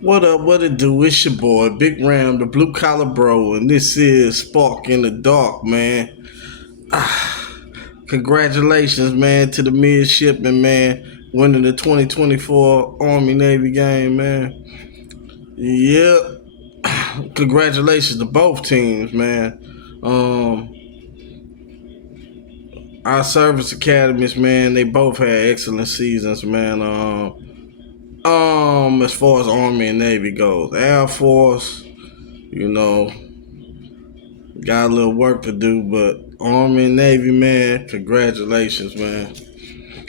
What up, what it do? It's your boy, Big Ram, the blue collar bro, and this is Spark in the Dark, man. Congratulations, man, to the midshipmen, man, winning the 2024 Army Navy game, man. Yep. Congratulations to both teams, man. Um, our service academies, man, they both had excellent seasons, man. As far as Army and Navy goes, Air Force, you know, got a little work to do, but Army and Navy, man, congratulations, man.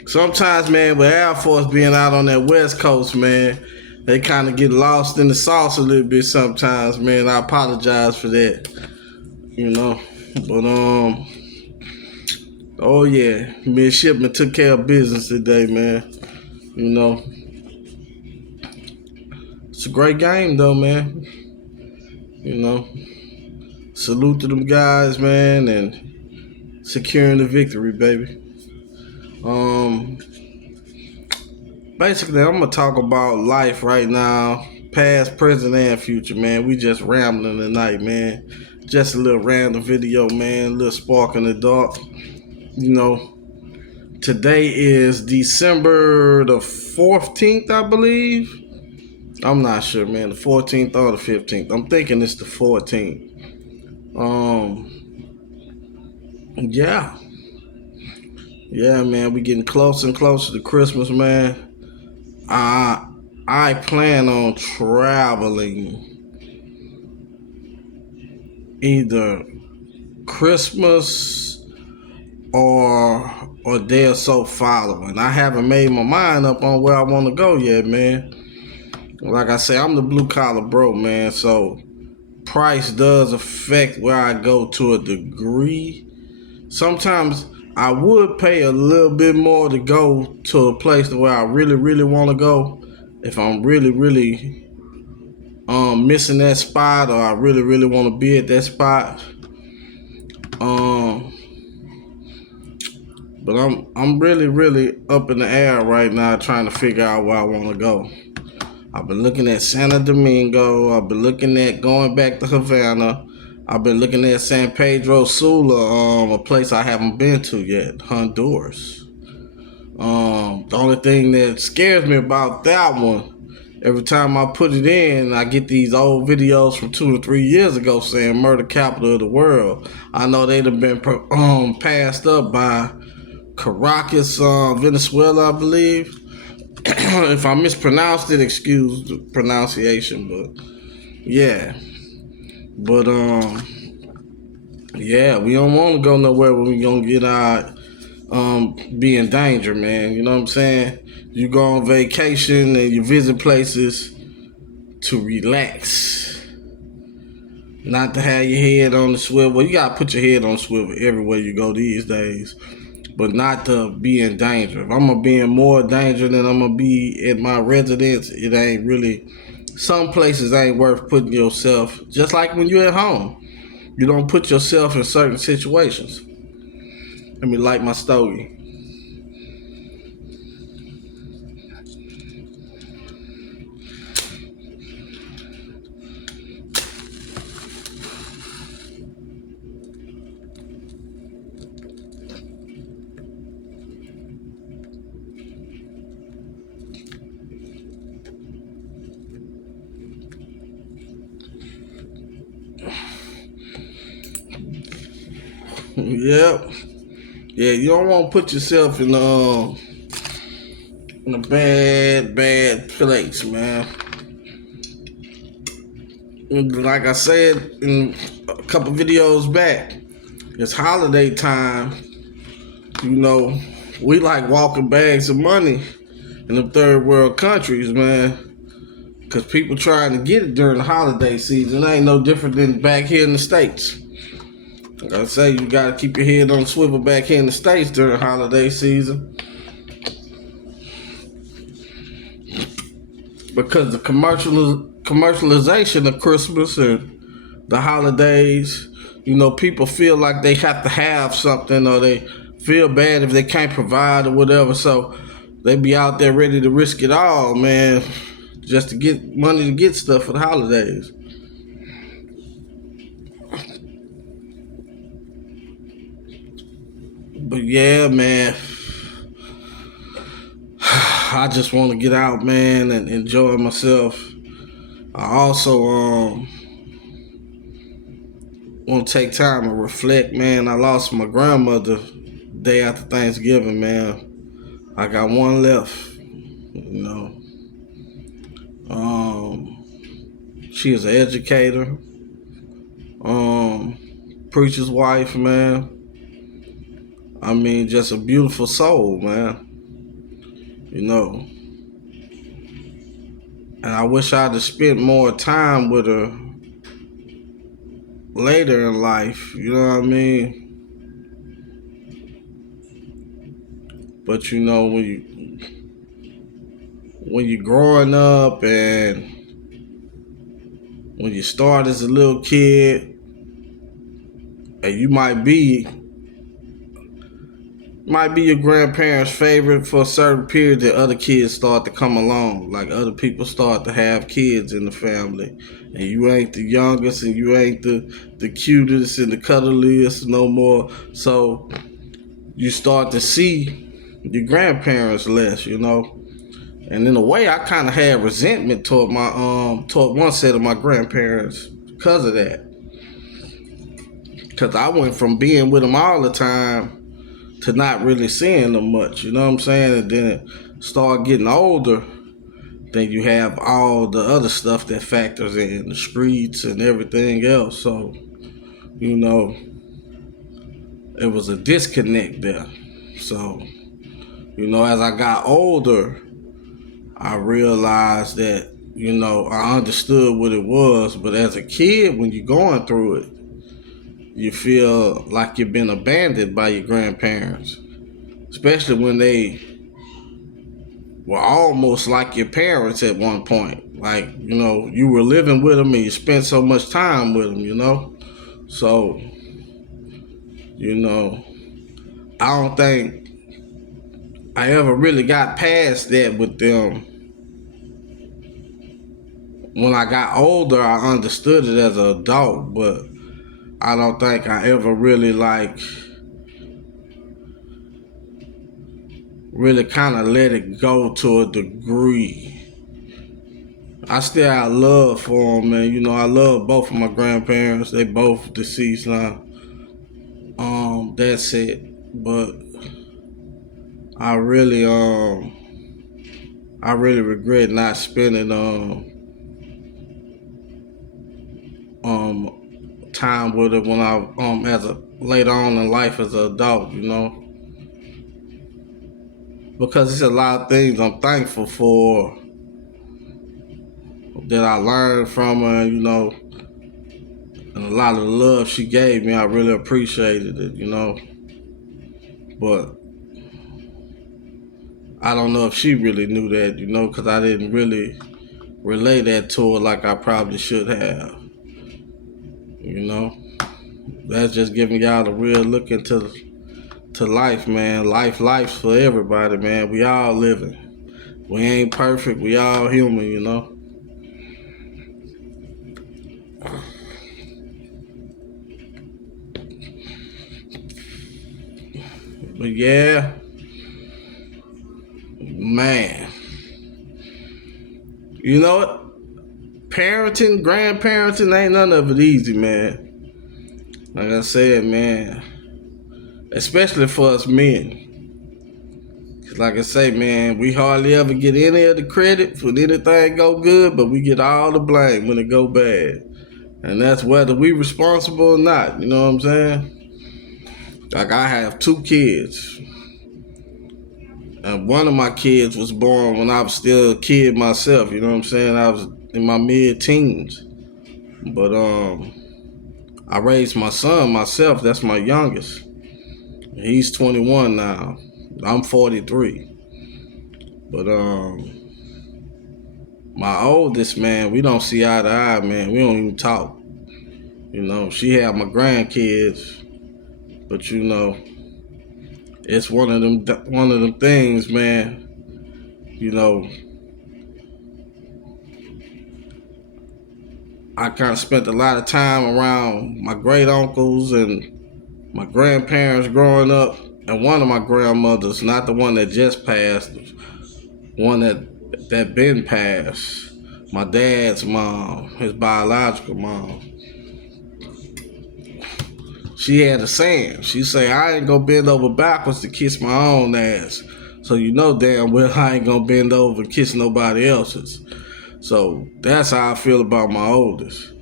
Sometimes, man, with Air Force being out on that West Coast, man, they kind of get lost in the sauce a little bit sometimes, man. I apologize for that, you know. But, oh yeah, midshipman took care of business today, man. You know, it's a great game, though, man. You know, salute to them guys, man, and securing the victory, baby. Basically, I'm gonna talk about life right now, past, present, and future, man. We just rambling tonight, man. Just a little random video, man. A little spark in the dark. You know, today is December the 14th, I believe. I'm not sure, man. The 14th or the 15th. I'm thinking it's the 14th. Yeah. Yeah, man. We getting closer and closer to Christmas, man. I plan on traveling either Christmas or day or so following. I haven't made my mind up on where I want to go yet, man. Like I say, I'm the blue collar bro, man. So price does affect where I go to a degree. Sometimes I would pay a little bit more to go to a place where I really, really want to go. If I'm really, really missing that spot, or I really, really want to be at that spot. But I'm really, really up in the air right now, trying to figure out where I want to go. I've been looking at Santo Domingo. I've been looking at going back to Havana. I've been looking at San Pedro Sula, a place I haven't been to yet, Honduras. The only thing that scares me about that one, every time I put it in, I get these old videos from 2 or 3 years ago saying murder capital of the world. I know they'd have been passed up by Caracas, Venezuela, I believe. If I mispronounced it, excuse the pronunciation, but yeah. But yeah, we don't want to go nowhere where we gonna get our be in danger, man. You know what I'm saying? You go on vacation and you visit places to relax, not to have your head on the swivel. You gotta put your head on the swivel everywhere you go these days, but not to be in danger. If I'm gonna be in more danger than I'm gonna be at my residence, it ain't really. Some places ain't worth putting yourself. Just like when you're at home, you don't put yourself in certain situations. Let me light my stogie. Yep. Yeah, you don't want to put yourself in a bad place, man. Like I said in a couple videos back, it's holiday time. You know, we like walking bags of money in the third world countries, man. Because people trying to get it during the holiday season. It ain't no different than back here in the States. Like I say, you gotta keep your head on the swivel back here in the States during holiday season. Because the commercialization of Christmas and the holidays, you know, people feel like they have to have something, or they feel bad if they can't provide or whatever. So they be out there ready to risk it all, man, just to get money to get stuff for the holidays. But yeah, man, I just want to get out, man, and enjoy myself. I also want to take time and reflect, man. I lost my grandmother day after Thanksgiving, man. I got one left, you know. She is an educator, preacher's wife, man. I mean, just a beautiful soul, man. You know. And I wish I'd have spent more time with her later in life, you know what I mean? But you know, when you're growing up and when you start as a little kid, and you might be your grandparents' favorite for a certain period, that other kids start to come along. Like other people start to have kids in the family. And you ain't the youngest and you ain't the cutest and the cuddliest no more. So you start to see your grandparents less, you know. And in a way, I kind of had resentment toward one set of my grandparents because of that. Because I went from being with them all the time to not really seeing them much, you know what I'm saying? And then it start getting older, then you have all the other stuff that factors in, the streets and everything else. So, you know, it was a disconnect there. So, you know, as I got older, I realized that, you know, I understood what it was. But as a kid, when you're going through it, you feel like you've been abandoned by your grandparents, especially when they were almost like your parents at one point. Like, you know, you were living with them and you spent so much time with them, you know? So, you know, I don't think I ever really got past that with them. When I got older, I understood it as an adult, but I don't think I ever really kind of let it go to a degree. I still have love for them, man. You know, I love both of my grandparents. They both deceased now. That's it. But I really regret not spending time with it when I as a later on in life as an adult, you know. Because it's a lot of things I'm thankful for that I learned from her, you know, and a lot of the love she gave me, I really appreciated it, you know. But I don't know if she really knew that, you know, because I didn't really relay that to her like I probably should have, you know. That's just giving y'all a real look into life, man. Life's for everybody, man. We all living. We ain't perfect. We all human, you know. But yeah, man. You know what? Parenting, grandparenting, ain't none of it easy, man. Like I said, man. Especially for us men. Cause like I say, man, we hardly ever get any of the credit when anything go good, but we get all the blame when it go bad. And that's whether we responsible or not, you know what I'm saying? Like I have 2 kids. And one of my kids was born when I was still a kid myself, you know what I'm saying? I was in my mid-teens. But I raised my son myself, that's my youngest. He's 21 now. I'm 43. But my oldest, man, we don't see eye to eye, man. We don't even talk. You know, she had my grandkids, but you know, it's one of them things, man. You know, I kind of spent a lot of time around my great uncles and my grandparents growing up, and one of my grandmothers, not the one that just passed, one that been passed. My dad's mom, his biological mom. She had a saying. She say, "I ain't gonna bend over backwards to kiss my own ass." So you know damn well I ain't gonna bend over and kiss nobody else's. So that's how I feel about my oldest.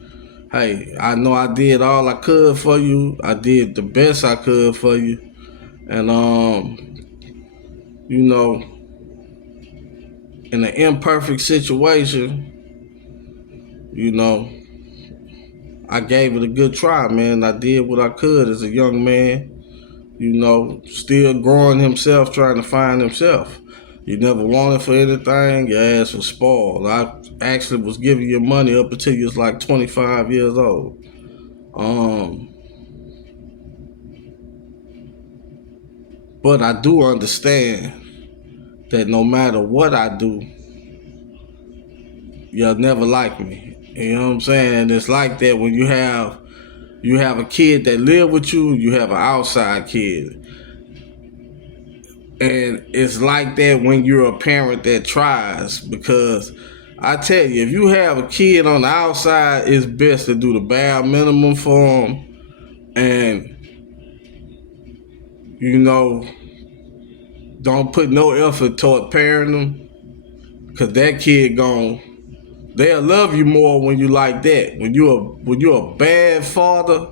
Hey, I know I did all I could for you. I did the best I could for you. And you know, in an imperfect situation, you know, I gave it a good try, man. I did what I could as a young man, you know, still growing himself, trying to find himself. You never wanted for anything, your ass was spoiled. I actually was giving you money up until you was like 25 years old. But I do understand that no matter what I do, you'll never like me. You know what I'm saying? And it's like that when you have a kid that live with you, you have an outside kid. And it's like that when you're a parent that tries, because I tell you, if you have a kid on the outside, it's best to do the bare minimum for them, and you know, don't put no effort toward parenting them, because that kid they'll love you more when you like that. When you're a bad father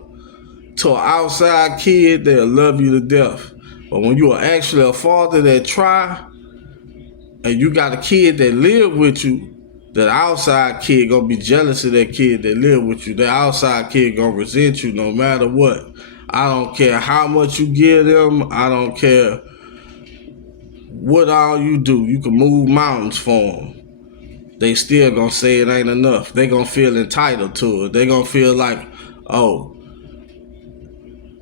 to an outside kid, they'll love you to death. But when you are actually a father that try, and you got a kid that live with you, that outside kid gonna be jealous of that kid that live with you. That outside kid gonna resent you no matter what. I don't care how much you give them. I don't care what all you do. You can move mountains for them. They still gonna say it ain't enough. They gonna feel entitled to it. They gonna feel like, oh,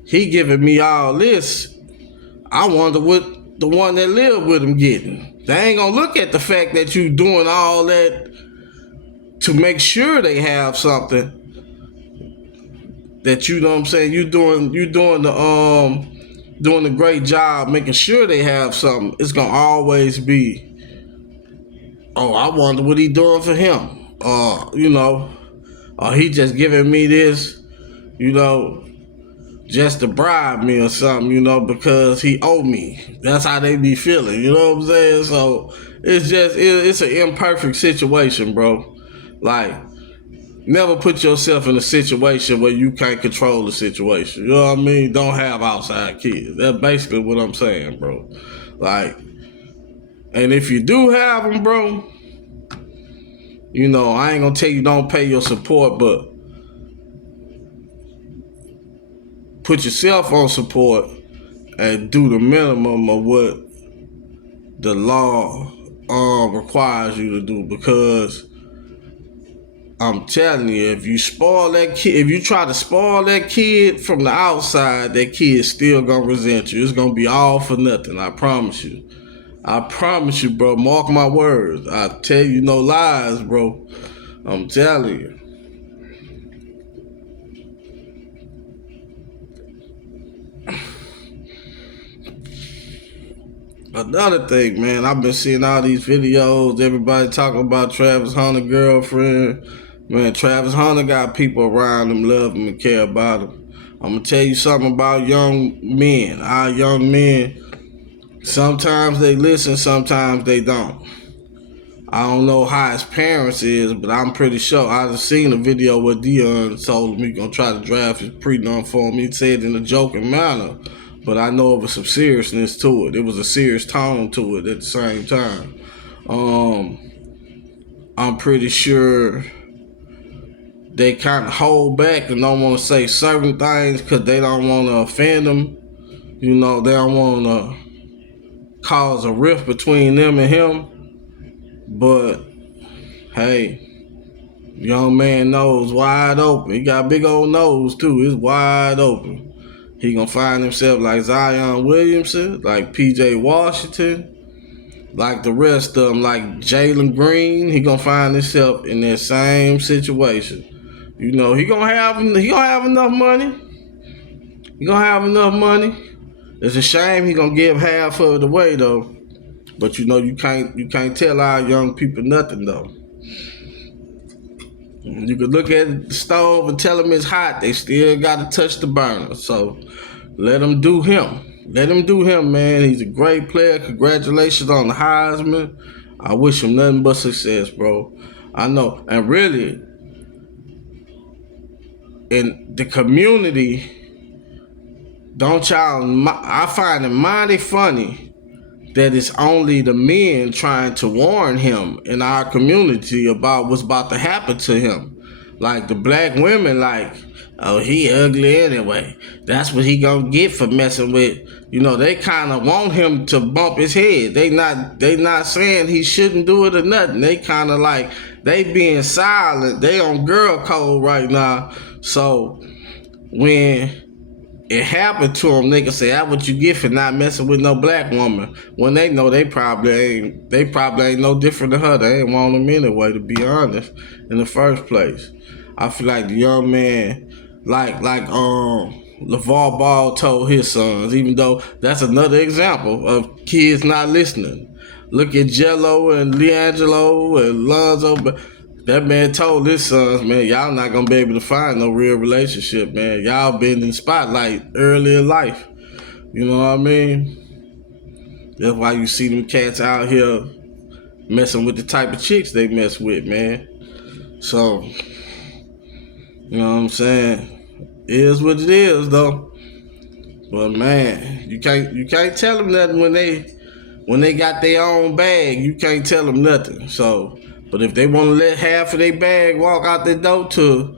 he giving me all this. I wonder what the one that live with him getting. They ain't gonna look at the fact that you doing all that to make sure they have something. That you know what I'm saying, you doing the great job making sure they have something. It's gonna always be, oh, I wonder what he doing for him. You know, he just giving me this, you know, just to bribe me or something, you know, because he owe me. That's how they be feeling, you know what I'm saying? So it's an imperfect situation, bro. Like, never put yourself in a situation where you can't control the situation. You know what I mean? Don't have outside kids. That's basically what I'm saying, bro. Like, and if you do have them, bro, you know, I ain't gonna tell you don't pay your support, but put yourself on support and do the minimum of what the law requires you to do, because I'm telling you, if you spoil that kid, if you try to spoil that kid from the outside, that kid's still gonna resent you. It's gonna be all for nothing. I promise you. I promise you, bro. Mark my words. I tell you no lies, bro. I'm telling you. Another thing, man, I've been seeing all these videos, everybody talking about Travis Hunter girlfriend. Man, Travis Hunter got people around him, love him, and care about him. I'm going to tell you something about young men. Our young men, sometimes they listen, sometimes they don't. I don't know how his parents is, but I'm pretty sure. I've seen a video where Dion told him he going to try to draft his prenup for him. He said it in a joking manner, but I know it was some seriousness to it. It was a serious tone to it at the same time. I'm pretty sure they kind of hold back and don't want to say certain things because they don't want to offend them. You know, they don't want to cause a rift between them and him. But, hey, young man nose wide open. He got a big old nose, too. It's wide open. He gonna find himself like Zion Williamson, like P.J. Washington, like the rest of them, like Jalen Green. He gonna find himself in that same situation. You know, he gonna have enough money. He gonna have enough money. It's a shame he gonna give half of it away though. But you know, you can't tell our young people nothing though. You could look at the stove and tell them it's hot. They still gotta touch the burner. So let him do him. Let him do him, man. He's a great player. Congratulations on the Heisman. I wish him nothing but success, bro. I know. And really, in the community, I find it mighty funny that it's only the men trying to warn him in our community about what's about to happen to him. Like the black women, like, oh, he ugly anyway. That's what he gonna get for messing with. You know, they kind of want him to bump his head. They not saying he shouldn't do it or nothing. They kind of like, they being silent. They on girl code right now. So when it happened to them, they can say, that's what you get for not messing with no black woman. When they know they probably ain't no different than her. They ain't want them anyway, to be honest, in the first place. I feel like the young man, like LeVar Ball told his sons, even though that's another example of kids not listening. Look at Jello and LiAngelo and Lonzo. That man told his sons, man, y'all not gonna be able to find no real relationship, man. Y'all been in the spotlight early in life. You know what I mean? That's why you see them cats out here messing with the type of chicks they mess with, man. So, you know what I'm saying? It is what it is, though. But man, you can't tell them nothing when they got their own bag. You can't tell them nothing. So. But if they want to let half of their bag walk out their door to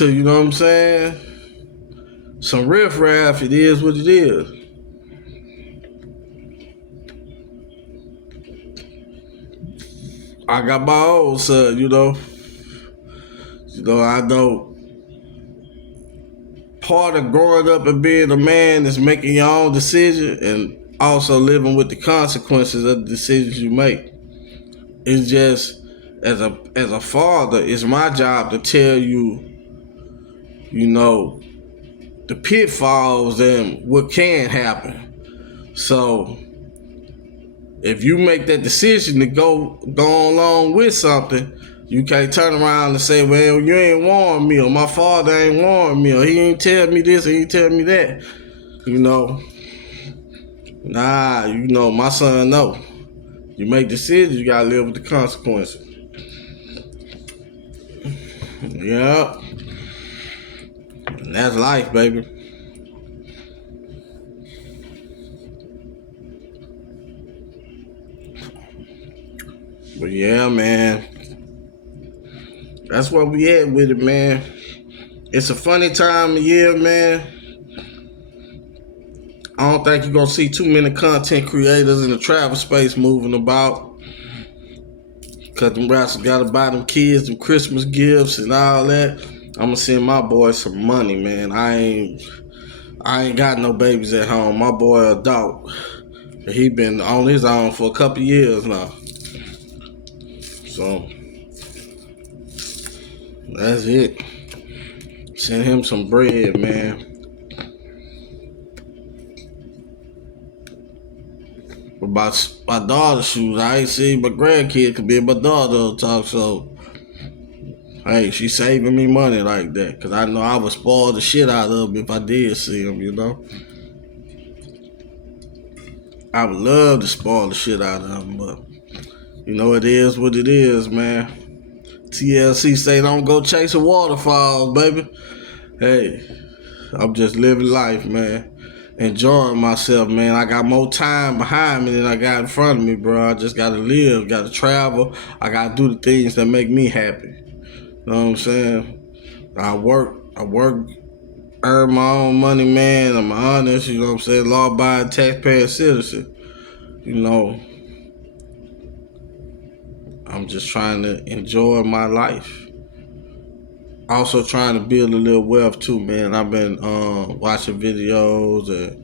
you know what I'm saying, some riffraff, it is what it is. I got my own son, you know. I know part of growing up and being a man is making your own decision and also living with the consequences of the decisions you make. It's just, as a father, it's my job to tell you, you know, the pitfalls and what can happen. So if you make that decision to go along with something, you can't turn around and say, well, you ain't warned me, or my father ain't warned me, or he ain't tell me this, or he ain't tell me that. You know, nah, you know, my son know. You make decisions, you gotta live with the consequences. Yeah. And that's life, baby. But yeah, man. That's where we at with it, man. It's a funny time of year, man. I don't think you're gonna see too many content creators in the travel space moving about. Cause them rascals gotta buy them kids them Christmas gifts and all that. I'm gonna send my boy some money, man. I ain't got no babies at home. My boy a adult. He been on his own for a couple years now. So that's it. Send him some bread, man. About my daughter's shoes, I ain't seen my grandkid could be my daughter talk, so hey, she saving me money like that, cause I know I would spoil the shit out of him if I did see him, you know. I would love to spoil the shit out of him, but you know it is what it is, man. TLC say don't go chasing waterfalls, baby. Hey, I'm just living life, man. Enjoying myself, man. I got more time behind me than I got in front of me, bro. I just gotta live, gotta travel. I gotta do the things that make me happy. You know what I'm saying? I work, earn my own money, man. I'm honest, you know what I'm saying? Law-abiding taxpaying citizen. You know, I'm just trying to enjoy my life. Also trying to build a little wealth too, man. I've been watching videos and,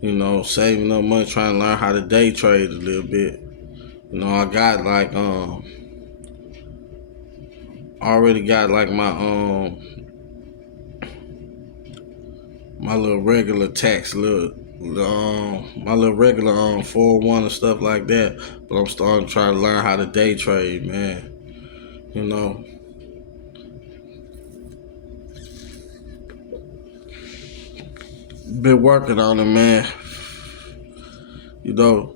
you know, saving up money, trying to learn how to day trade a little bit. You know, I got like already got like my little regular tax, my little regular 401 and stuff like that. But I'm starting to try to learn how to day trade, man. You know, been working on it, man. You know,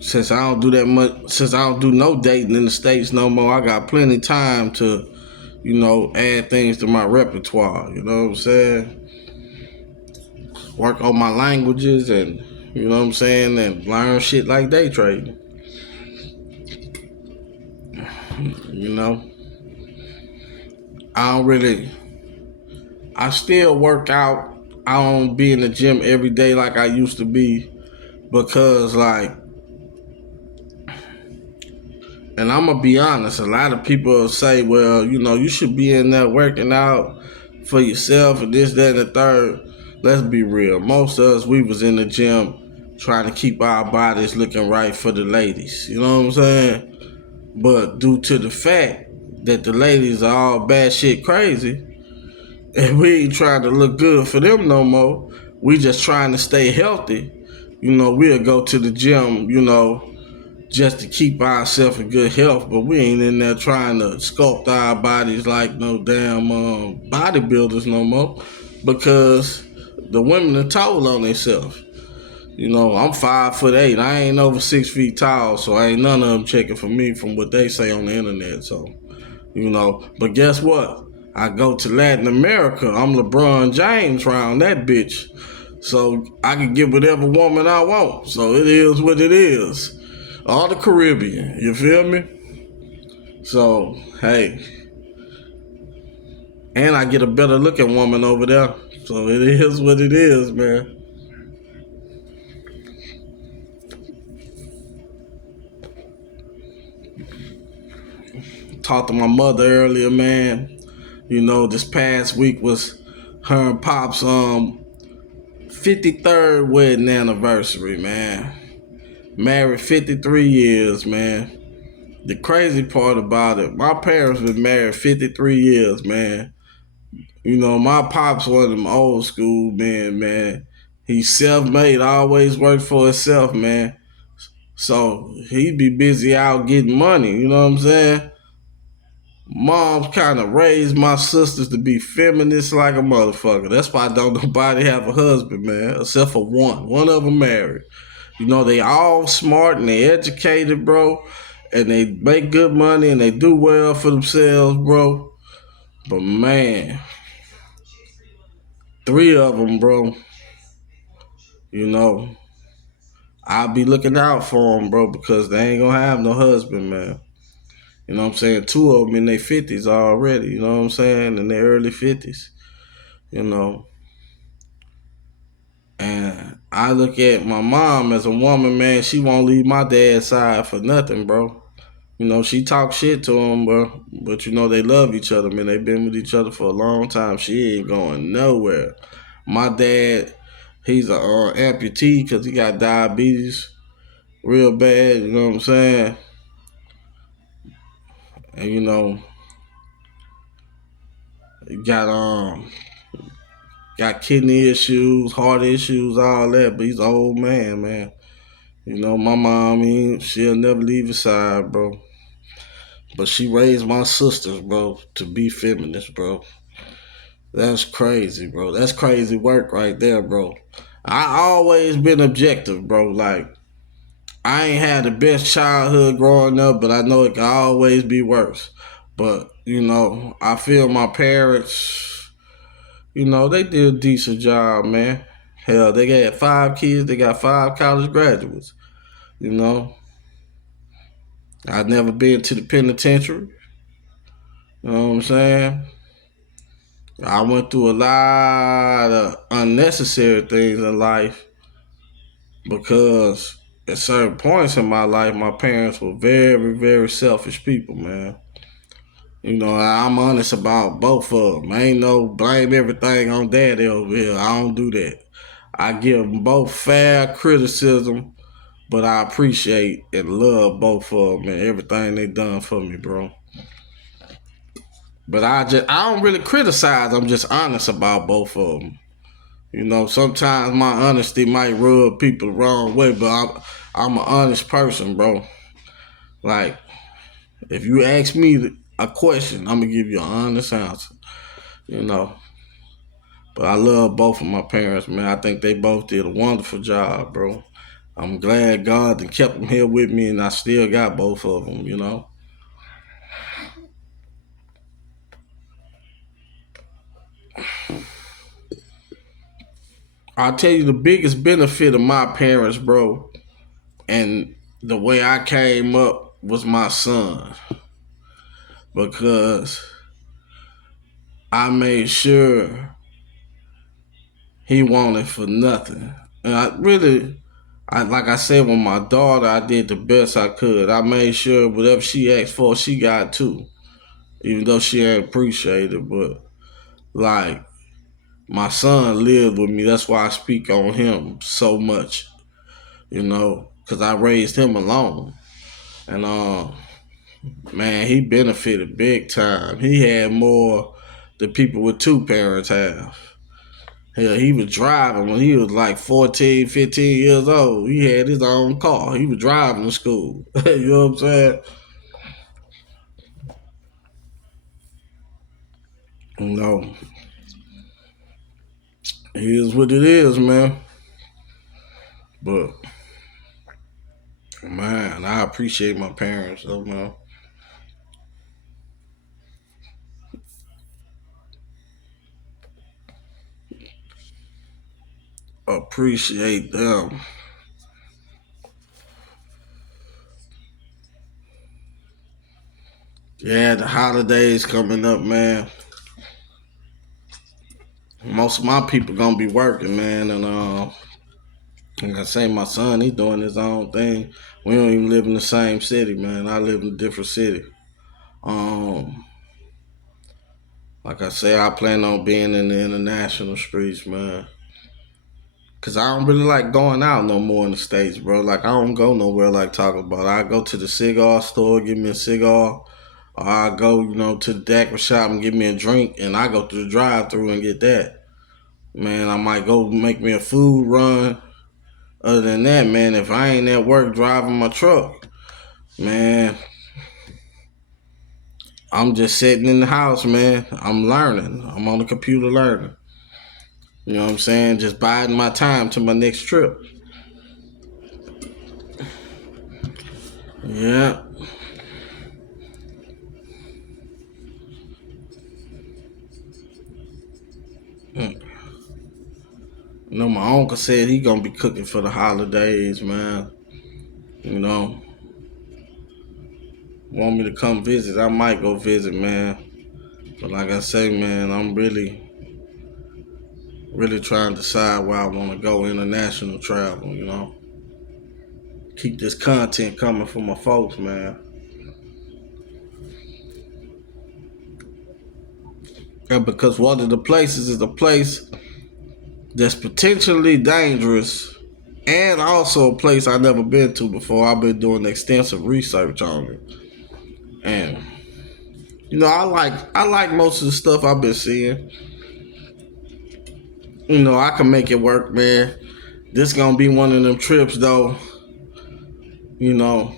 since I don't do that much, since I don't do no dating in the States no more, I got plenty time to, add things to my repertoire. You know what I'm saying? Work on my languages and, you know what I'm saying, and learn shit like day trading. You know, I still work out. I don't be in the gym every day like I used to be because, like, and I'm going to be honest, a lot of people say, well, you should be in there working out for yourself and this, that, and the third. Let's be real. Most of us, we was in the gym trying to keep our bodies looking right for the ladies. You know what I'm saying? But due to the fact that the ladies are all bad shit crazy, and we ain't trying to look good for them no more, we just trying to stay healthy. We'll go to the gym, just to keep ourselves in good health, but we ain't in there trying to sculpt our bodies like no damn bodybuilders no more, because the women are told on themselves. I'm 5'8". I ain't over 6 feet tall, so ain't none of them checking for me from what they say on the internet. So, but guess what? I go to Latin America. I'm LeBron James round that bitch. So I can get whatever woman I want. So it is what it is. All the Caribbean, you feel me? So, hey. And I get a better looking woman over there. So it is what it is, man. Talked to my mother earlier, man. This past week was her and Pop's 53rd wedding anniversary, man. Married 53 years, man. The crazy part about it, my parents been married 53 years, man. My Pop's one of them old school men, man. He's self-made, always worked for himself, man. So he be busy out getting money, you know what I'm saying? Mom's kind of raised my sisters to be feminists like a motherfucker. That's why don't nobody have a husband, man, except for one. One of them married. They all smart and they educated, bro. And they make good money and they do well for themselves, bro. But man, 3 of them, bro, I'll be looking out for them, bro, because they ain't gonna have no husband, man. You know what I'm saying? 2 of them in their 50s already, you know what I'm saying? In their early 50s, And I look at my mom as a woman, man, she won't leave my dad's side for nothing, bro. She talk shit to him, bro. But they love each other, man. They been with each other for a long time. She ain't going nowhere. My dad, he's a amputee because he got diabetes real bad, you know what I'm saying? And got kidney issues, heart issues, all that, but he's an old man, man. My mom, she'll never leave his side, bro. But she raised my sisters, bro, to be feminists, bro. That's crazy, bro. That's crazy work right there, bro. I always been objective, bro. Like, I ain't had the best childhood growing up, but I know it can always be worse. But, I feel my parents, they did a decent job, man. Hell, they got 5 kids, they got 5 college graduates. I've never been to the penitentiary. You know what I'm saying? I went through a lot of unnecessary things in life because at certain points in my life, my parents were very, very selfish people, man. I'm honest about both of them. I ain't no blame everything on daddy over here. I don't do that. I give them both fair criticism, but I appreciate and love both of them and everything they done for me, bro. But I don't really criticize. I'm just honest about both of them. You know, sometimes my honesty might rub people the wrong way, but I'm an honest person, bro. Like, if you ask me a question, I'm gonna give you an honest answer. You know, but I love both of my parents, man. I think they both did a wonderful job, bro. I'm glad God and kept them here with me, and I still got both of them. You know. I'll tell you the biggest benefit of my parents, bro, and the way I came up was my son, because I made sure he wanted for nothing. And like I said, with my daughter, I did the best I could. I made sure whatever she asked for, she got too, even though she ain't appreciate it. But like, my son lived with me. That's why I speak on him so much, you know, because I raised him alone. And man, he benefited big time. He had more than people with two parents have. Hell, he was driving when he was like 14, 15 years old. He had his own car. He was driving to school. You know what I'm saying? No, it is what it is, man. But man, I appreciate my parents, though, man. Appreciate them. Yeah, the holidays coming up, man. Most of my people gonna be working, man, and like I say, my son, he doing his own thing. We don't even live in the same city, man. I live in a different city. Um, like I say, I plan on being in the international streets, man. Cause I don't really like going out no more in the States, bro. Like I don't go nowhere like talking about. I go to the cigar store, give me a cigar. Or I go, you know, to the daiquiri shop and get me a drink, and I go to the drive-through and get that. Man, I might go make me a food run. Other than that, man, if I ain't at work driving my truck, man, I'm just sitting in the house, man. I'm learning. I'm on the computer learning. You know what I'm saying? Just biding my time to my next trip. Yeah. Mm. You know, my uncle said he gonna be cooking for the holidays, man. You know, want me to come visit? I might go visit, man. But like I say, man, I'm really trying to decide where I want to go international travel. You know, keep this content coming for my folks, man. And because one of the places is a place that's potentially dangerous, and also a place I've never been to before. I've been doing extensive research on it, and you know, I like most of the stuff I've been seeing. You know, I can make it work, man. This gonna be one of them trips, though. You know,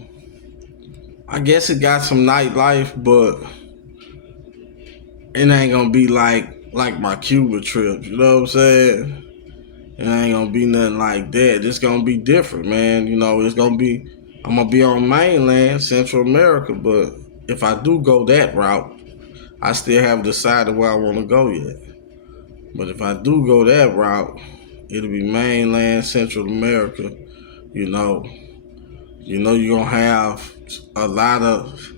I guess it got some nightlife, but it ain't gonna be like my Cuba trip. You know what I'm saying? It ain't gonna be nothing like that. It's gonna be different, man. You know, it's gonna be. I'm gonna be on mainland Central America, but if I do go that route, I still haven't decided where I want to go yet. But if I do go that route, it'll be mainland Central America. You know, you're gonna have a lot of.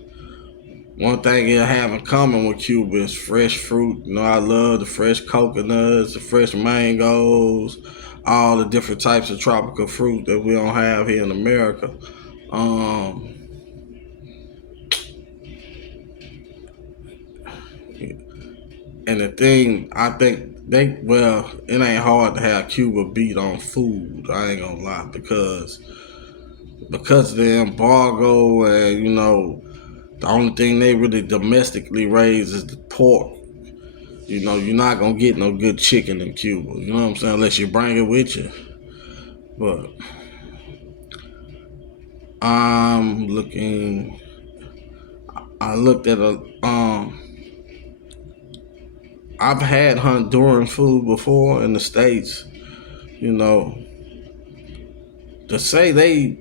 One thing you'll have in common with Cuba is fresh fruit. You know, I love the fresh coconuts, the fresh mangoes, all the different types of tropical fruit that we don't have here in America. Um, and the thing, I think it ain't hard to have Cuba beat on food. I ain't gonna lie, because of the embargo and, you know, The only thing they really domestically raise is the pork. You know, you're not gonna get no good chicken in Cuba. You know what I'm saying? Unless you bring it with you. But I'm looking. I looked at I've had Honduran food before in the States. You know, to say they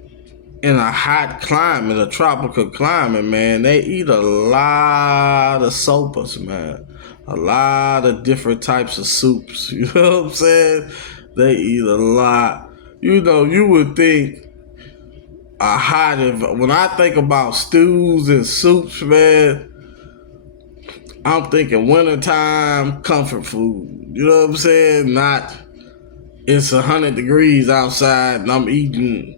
in a hot climate, a tropical climate, man, they eat a lot of sopas, man. A lot of different types of soups. You know what I'm saying? They eat a lot. You know, you would think a hot, when I think about stews and soups, man, I'm thinking wintertime comfort food. You know what I'm saying? Not it's 100 degrees outside and I'm eating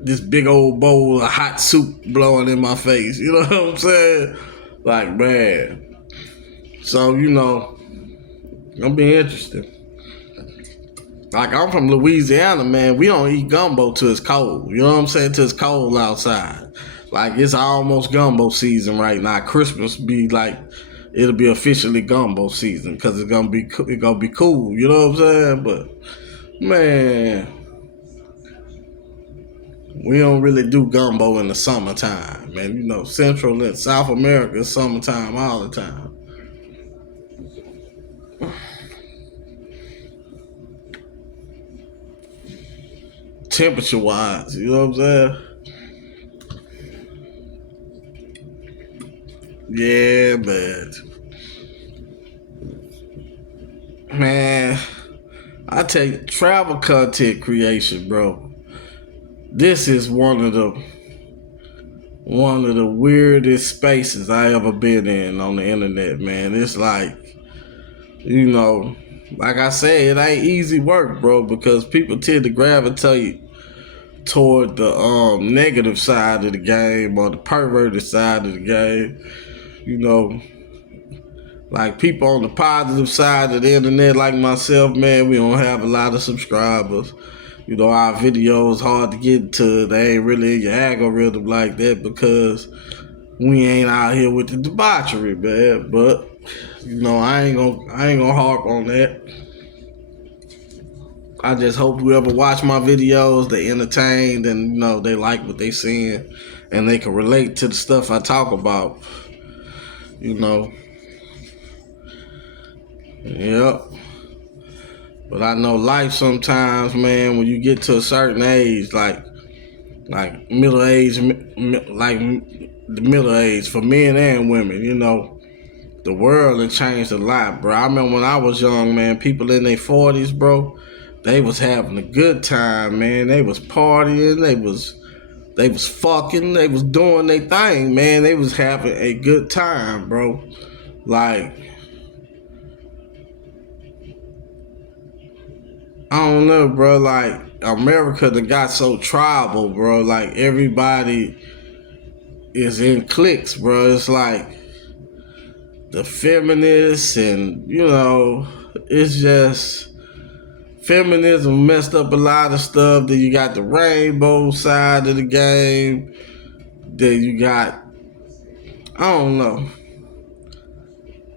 this big old bowl of hot soup blowing in my face. You know what I'm saying? Like, man. So, you know, gonna be interesting. Like, I'm from Louisiana, man. We don't eat gumbo till it's cold. You know what I'm saying? Till it's cold outside. Like, it's almost gumbo season right now. Christmas be like, it'll be officially gumbo season because it's gonna be cool. You know what I'm saying? But, man, we don't really do gumbo in the summertime, man. You know, Central and South America is summertime all the time. Temperature wise, you know what I'm saying? Yeah, man. Man, I tell you, travel content creation, bro. This is one of the weirdest spaces I ever been in on the internet, man. It's like, you know, like I said, it ain't easy work, bro, because people tend to gravitate toward the negative side of the game or the perverted side of the game. You know, like people on the positive side of the internet, like myself, man, we don't have a lot of subscribers. You know, our videos hard to get to. They ain't really in your algorithm like that because we ain't out here with the debauchery, man. But you know, I ain't gonna harp on that. I just hope whoever watch my videos, they entertained and you know they like what they seeing and they can relate to the stuff I talk about. You know. Yep. But I know life sometimes, man, when you get to a certain age, like middle age, like the middle age for men and women, you know, the world has changed a lot, bro. I remember when I was young, man, people in their 40s, bro, they was having a good time, man. They was partying, they was fucking, they was doing their thing, man. They was having a good time, bro. Like, I don't know, bro. Like, America that got so tribal, bro. Like, everybody is in cliques, bro. It's like the feminists and, you know, it's just feminism messed up a lot of stuff. Then you got the rainbow side of the game. Then you got, I don't know.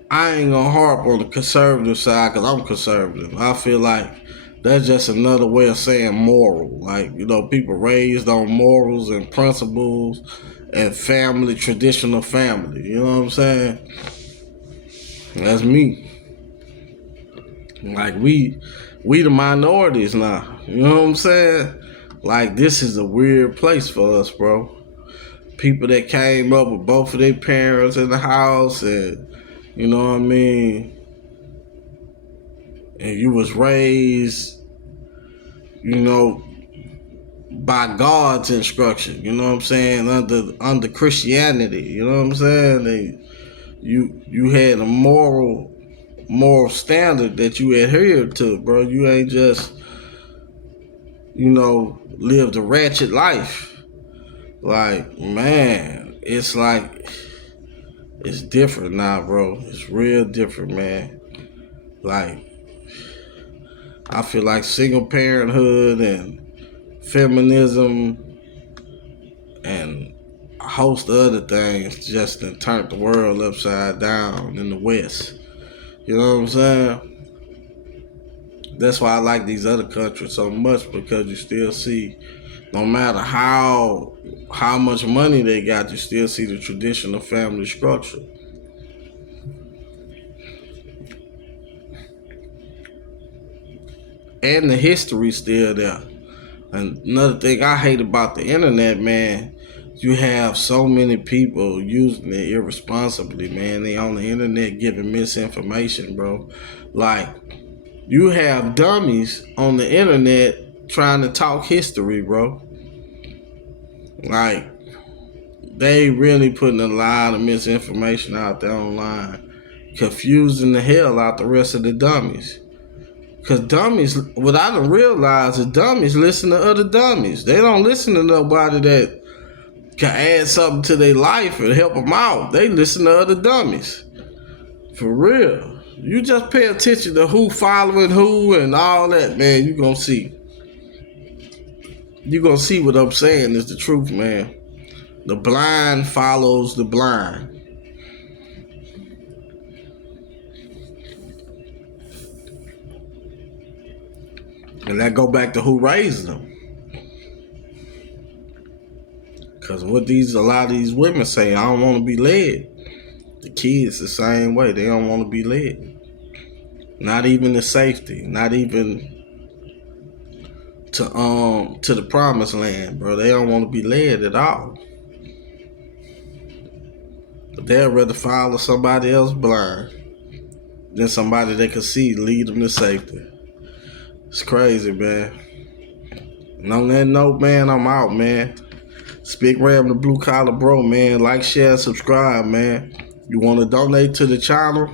I ain't gonna harp on the conservative side because I'm conservative. I feel like that's just another way of saying moral. Like, you know, people raised on morals and principles and family, traditional family. You know what I'm saying? That's me. Like, we the minorities now. You know what I'm saying? Like, this is a weird place for us, bro. People that came up with both of their parents in the house and, you know what I mean? And you was raised, you know, by God's instruction, you know what I'm saying, under Christianity, you know what I'm saying? You had a moral standard that you adhered to, bro. You ain't just, you know, lived a ratchet life. Like, man, it's like, it's different now, bro. It's real different, man. Like, I feel like single parenthood and feminism and host of other things just to turn the world upside down in the West. You know what I'm saying? That's why I like these other countries so much, because you still see, no matter how much money they got, you still see the traditional family structure. And the history's still there. And another thing I hate about the internet, man, you have so many people using it irresponsibly, man. They on the internet giving misinformation, bro. Like, you have dummies on the internet trying to talk history, bro. Like, they really putting a lot of misinformation out there online, confusing the hell out the rest of the dummies. Because dummies, what I done realized is dummies listen to other dummies. They don't listen to nobody that can add something to their life and help them out. They listen to other dummies. For real. You just pay attention to who following who and all that, man. You gonna see. You gonna see what I'm saying is the truth, man. The blind follows the blind. And that go back to who raised them. Because what a lot of these women say, I don't want to be led. The kids the same way. They don't want to be led. Not even the safety. Not even to the promised land, bro. They don't want to be led at all. But they'd rather follow somebody else blind than somebody they can see lead them to safety. It's crazy, man. And on that note, man, I'm out, man. Speak Ram, the Blue Collar Bro, man. Like, share, subscribe, man. You want to donate to the channel?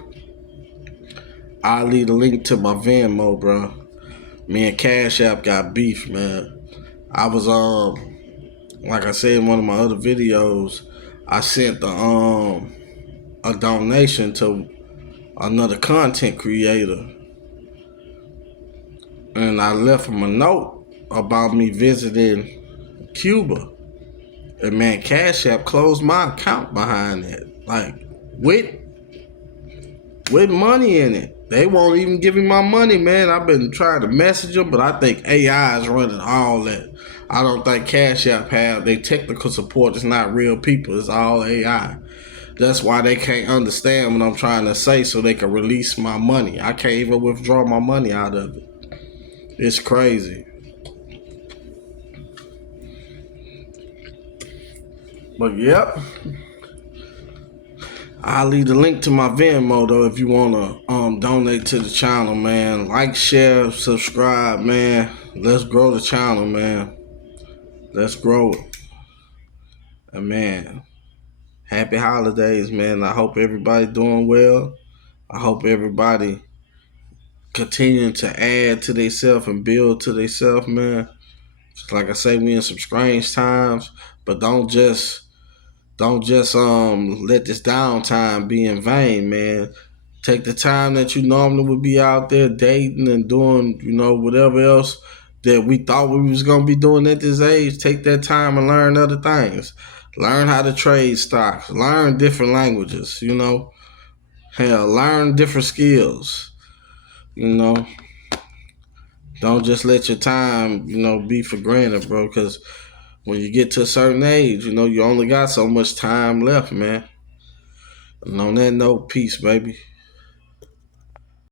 I'll leave a link to my Venmo, bro. Me and Cash App got beef, man. I was like I said in one of my other videos, I sent a donation to another content creator, and I left him a note about me visiting Cuba. And man, Cash App closed my account behind that. Like, with money in it. They won't even give me my money, man. I've been trying to message them, but I think AI is running all that. I don't think Cash App have their technical support. It's not real people. It's all AI. That's why they can't understand what I'm trying to say, so they can release my money. I can't even withdraw my money out of it. It's crazy. But yep. I'll leave the link to my Venmo, though, if you want to donate to the channel, man. Like, share, subscribe, man. Let's grow the channel, man. Let's grow it. And, man, happy holidays, man. I hope everybody doing well. I hope everybody continuing to add to themselves and build to themselves, man. Just like I say, we in some strange times, but don't just let this downtime be in vain, man. Take the time that you normally would be out there dating and doing, whatever else that we thought we was gonna be doing at this age. Take that time and learn other things. Learn how to trade stocks. Learn different languages. Hell, learn different skills. Don't just let your time, be for granted, bro. Because when you get to a certain age, you only got so much time left, man. And on that note, peace, baby.